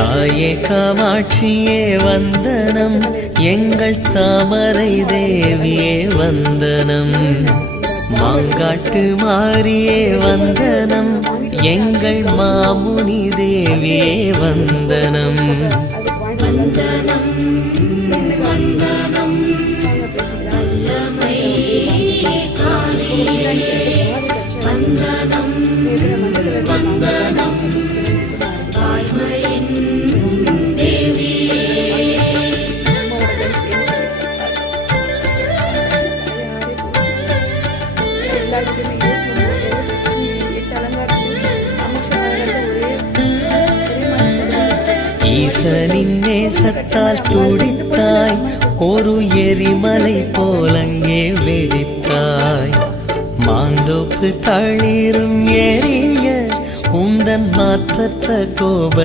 தாயே காமாட்சியே வந்தனம், எங்கள் தாமரை தேவியே வந்தனம். மாங்காட்டு மாரியே வந்தனம், எங்கள் மாமுனி தேவியே வந்தனம். வந்தனம் வந்தனம் வல்லமை காரியே வந்தனம் வந்தனம் வாழ்மையின் தேவியே. ஈசனின் நேசத்தால் துடித்தாய், ஒரு எரிமலை போலங்கே வெடித்தாய். மாந்தோப்பு தளிரும் எரிய உந்தன் மாற்றற்ற கோப